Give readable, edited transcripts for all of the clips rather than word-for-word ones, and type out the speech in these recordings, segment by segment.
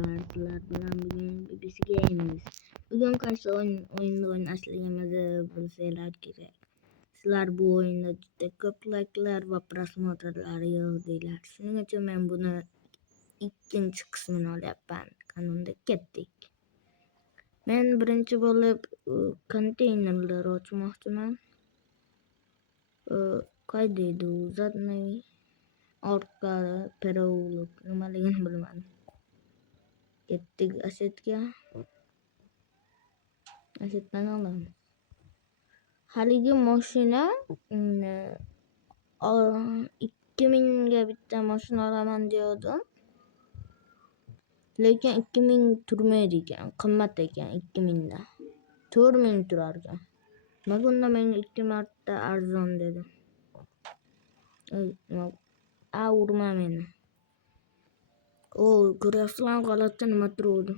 Sizler bilen bugün BBC Games. Bugün karşı oyunda oynashligimizni bilsanglar kerak. Sizlar bu oyunda juda ko'p like'lar va prosmotrlar yig'dinglar. Shuning uchun men buni ikkinchi qismini olyapman. Qanunda ketdik. Men birinchi bo'lib konteynerlar ochmoqchiman. Qayda edi u zatni orqa perovluk nimaligini bilmadim. Ketdik Asetga. Asetdan olamiz. Haligi mashina 2000 ga bitta mashina olaman degandim. Lekin 2000 turmaydi ekan, qimmat ekan 2000 da. 4000 turar ekan. Bunda menga 2 marta arzon dedim. Urma meni. Ko'ryapsizlar g'alati nima turadi.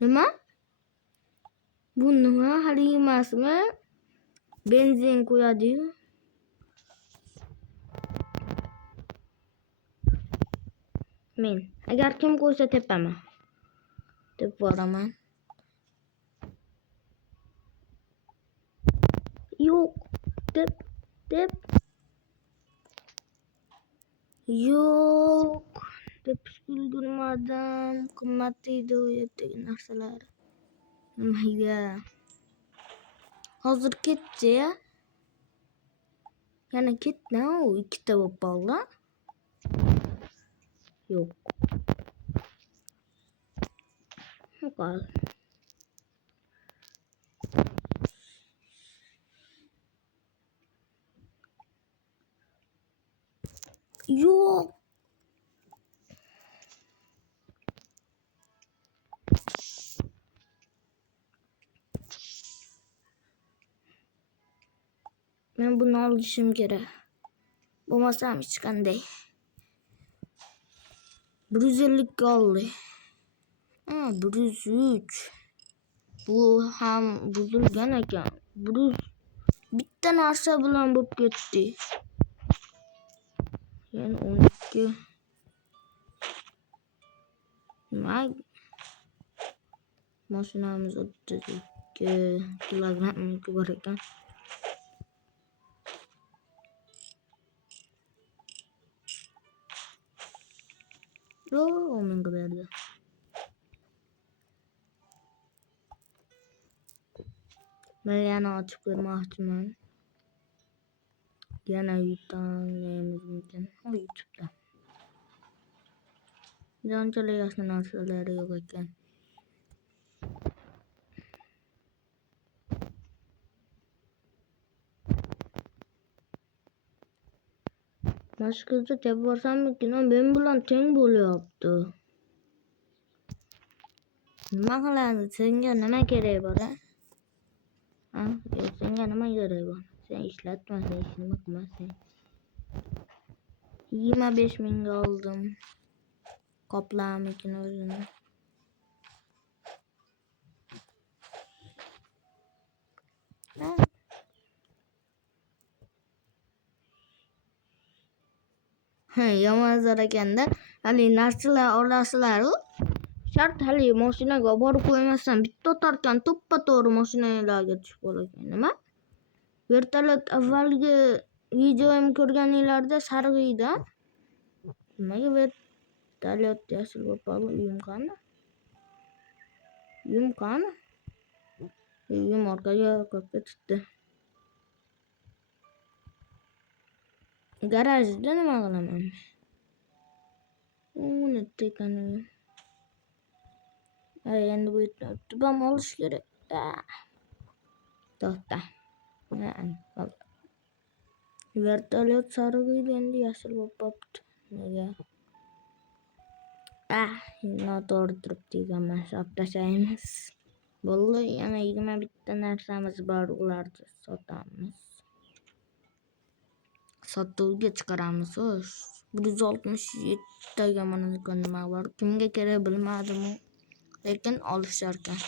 Nima? Bu nima? Haligi emasmi? Benzin qo'yadi-yu. Men agar kim qo'ysa tepaman. Deb boraman. Yo'q. Deb. Yo'q. Deb ulgurmadim. Qimmat edi u yerdagi narsalar. Nimaga? Hozir ketdi-ya. Yana ketdi u ikkita bo'lib qoldi. Yo'q. Qol. Yo'q. Men buni olishim kerak. Bo'lmasam hech qanday. 150 ga oldi. 103. Bu ham buzilgan ekan. Bitta narsa bilan bo'lib ketdi. Yani 12. Mashinamiz 32 kilogramm bor ekan. Menga berdi. Men yana ochib ko'rmoqchiman. Yana yutamiz mumkin. YouTube'da. Jonchalik yaxshi narsalar yo'q ekan. Boshqacha deb borsammikin, men bilan teng bo'lyapti. Nima qiladi? Senga nima kerak bor-a? Senga nima kerak bor? Sen ishlatma, sen ishni qilmasang. 25 mingga oldim. Qoplamikin o'zini. Yomon zor ekanda. Hali narsalar olasizlar-ku. Shart hali mashinaga borib qo'ymasdan bitta o'tarkan to'ppa-to'g'ri mashinalarga tushib qolakan. Nima? Vertolyot avvalgi videoyim ko'rganinglarda sariq edi. Nimaga vertolyot yashil bo'lib qoldi? Uyim qani? Uyim orqaga qo'yib tutdi. Garajda nima qilaman? Uni tekani. Endi bu tubam olish kerak. To'xta. Vertolyot sariq edi, endi yashil bo'lib qolibdi. Nega? Noto'g'ri turibdi ekanman. Olib tashlaymiz. Bo'ldi, yana 20 bitta narsamiz bor, ularni sotamiz. Sotuvga chiqaramiz. 167 taga mana nima bor. Kimga kerak bilmadim, lekin olishar ekan.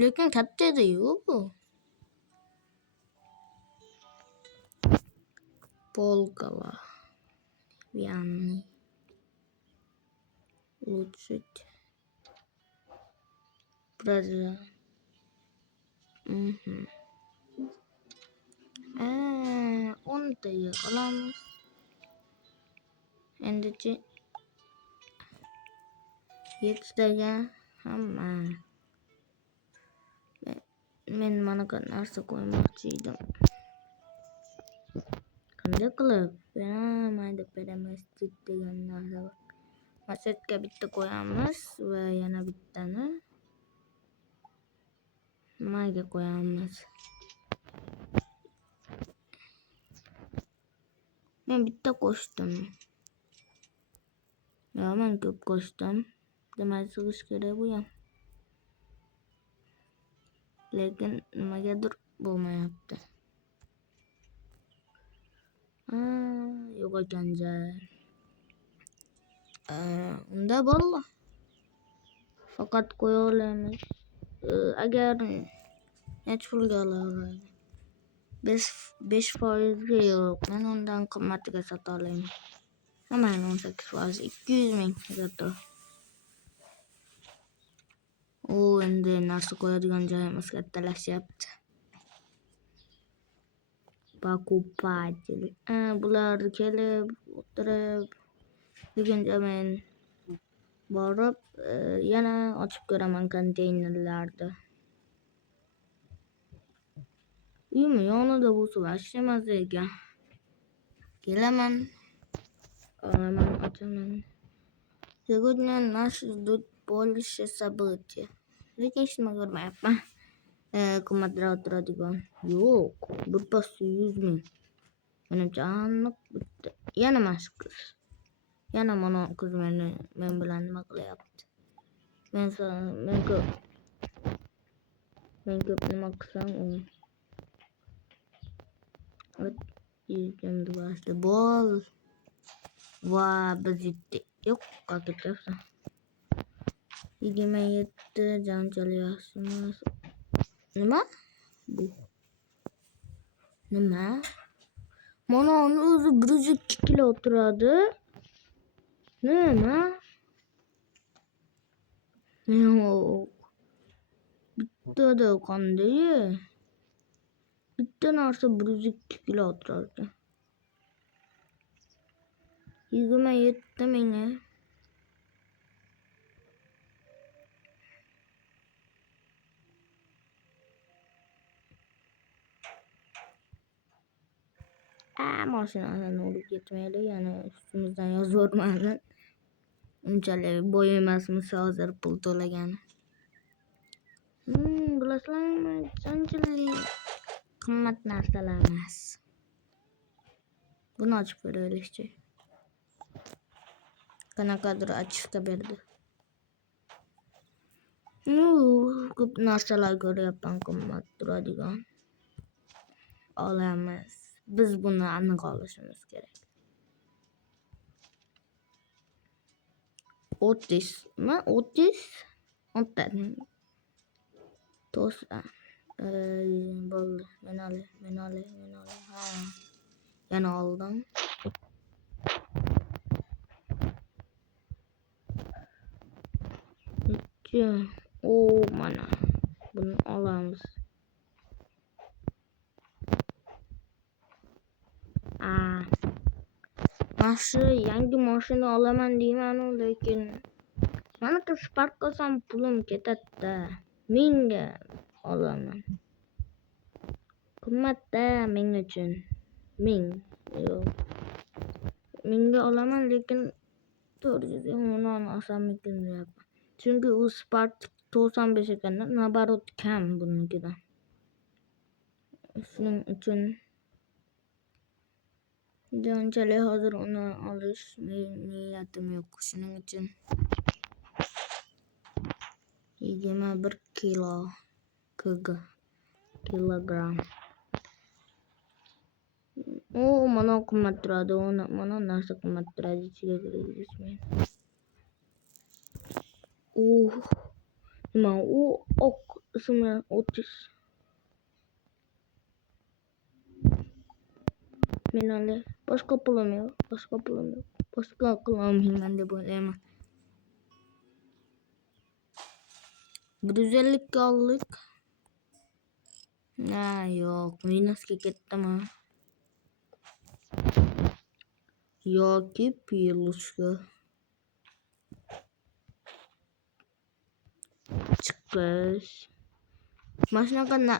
Lekin katta edi-yu bu. Polkalar. Yani Улучшить. Проза. Onu da alamaz. Endişe. Yetiştirgen. Ama. Men mana narsa koymoqchiydim. Qanday qilib? Mayda masjid degan narsa bor. Masjidga bitta qo'yamiz va yana bittani nimaga qo'yamiz? Men bitta qo'shdim. Yo, men ko'p qo'shdim. Demak, sig'ish kerak bu ham. Lekin nimagadir bo'lmayapti. Yo'q ekan joy. Unda bo'ldi. Faqat qo'ya olamiz. Agar necha pulga olaman? 5% yo'q. Men undan qimmatiga sota olaman. Aman 18%, 200 ming zato. Endi narsa qo'yadigan joyimiz kattalashyapti. Покупатель. Bular kelib o'tirib deguncha men borib yana ochib ko'raman konteynerlarni. Uyim yonida bo'lsa vashshe mazza ekan. Kelaman. Olaman, ochaman. Сегодня нас ждут больше событий. Lekin hech nima ko'rmayapman. Qimmatroq turadigan. Yo'q, birpasda 100 ming. Menimcha aniq bitta. Yana mana qiz. Yana mana qiz men bilan nima qilyapti? Men ko'p nima qilsam u yig'imdi bosdi. Bol. Va biz yetdik. Yo'q, ketyapsan. 27 janchali yaxshimiz. Nima? Bu. Nima? Mana uni o'zi 102 kilo turadi. Nima? Yo'q. Bittada qanday? Bitta narsa 102 kilo turadi. 27 ming. Mashinani urib ketmaydi, yana ustimizdan yozib o'tmadi. Unchalik boy emasmiz hozir pul to'lagani. Bilasizlarmi, qanchalik qimmat narsalar emas. Buni ochib ko'raylikchi. Qanaqadir ochishga berdi. Ko'p narsalar ko'ryapman qimmat turadigan. Olamiz. Biz buni aniq olishimiz kerak. 30 mi? 30? 10 to'sa. Bo'ldi. Men olay. Ha. Yana oldim. Mana. Buni olamiz. Shu yangi mashina olaman deyman, lekin manaqa Spark olsam pulim ketadi-da. 1000 ga olaman. Qimmatda men uchun. 1000. Yo'q. 1000 ga olaman, lekin 400 ga uni olsamikin deyapman. Chunki u Spark 95 ekan, nabarot kam bunikidan. Shuning uchun jonchalik hozir uni olish niyatim yo'q. Shuning uchun 21 kilogram. Mana qimmat turadi. Mana narsa qimmat turadi. Ichiga kirgizmayman. Nima u oq ismi 30. Men olay. Boshqa pulim yo'q. Boshqa qilolmayman deb o'ylayman. 150 aldık. Ha yok. Minusga ketdimi? Yoki plusga. Chiqish. Mana shunaqa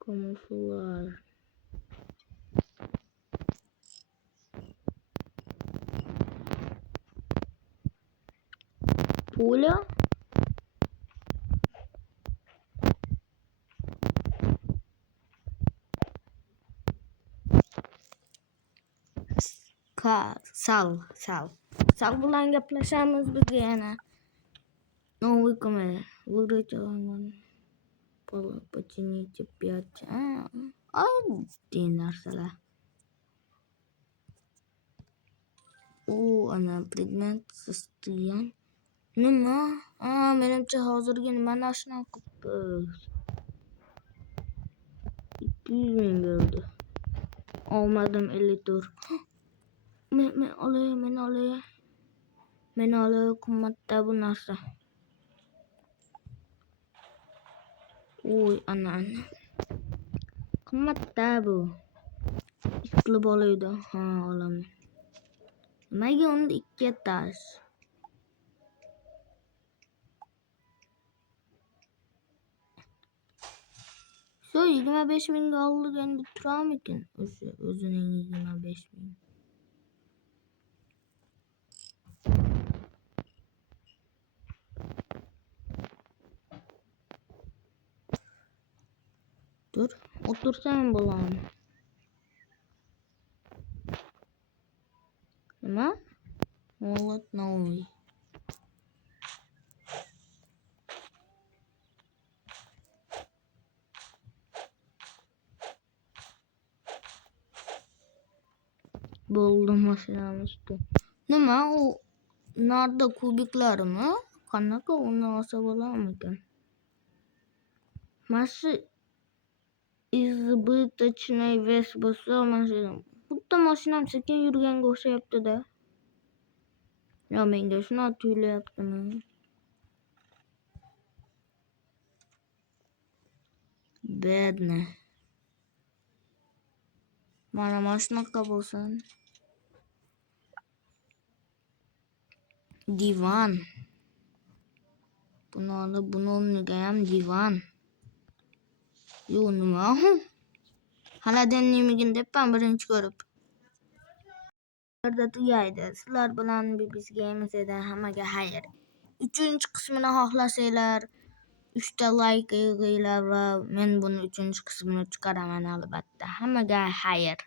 kamuflaj. Pula. Sal bilan gaplashamiz biz yana. Новый камера. Выиграть почините 5. Oddiy narsalar. Ana предмет so'stigan. Nima? Menimcha hozirgi nimani shunaqa qilibmiz. 200 ming berdi. Olmadim 54. Men olay qimmatda bu narsa. Ana. Qimmatda bu. Qilib olaydi. Olaman. Nimaga unda 2 tash? Shu 25 mingga oldik endi turamikin? O'zining 25 ming. Dur, otursam bo'ladimi? Nima? Молот новый. Bo'ldi mashinamiz bu. Nima u? Narda kubiklarimi? Qanaqa uni olsa bo'larmikan? Mana избыточный вес bo'lsa, mashina. Bitta mashinam sekin yurganga o'xshayapti-da. Yo, menga shunaqa tuyulyaptimi? Bedna. Mana shunaqa bo'lsin. Divan. Buni o'rniga ham divan. Yo, nima? Xaladenligimigin debman birinchi ko'rib. Burada tugaydi. Sizlar bilan BBC Games eda hammaga xayr. 3-qismini xohlasanglar 3 ta like yig'inglar va men buni 3-qismini chiqaraman albatta. Hammaga xayr.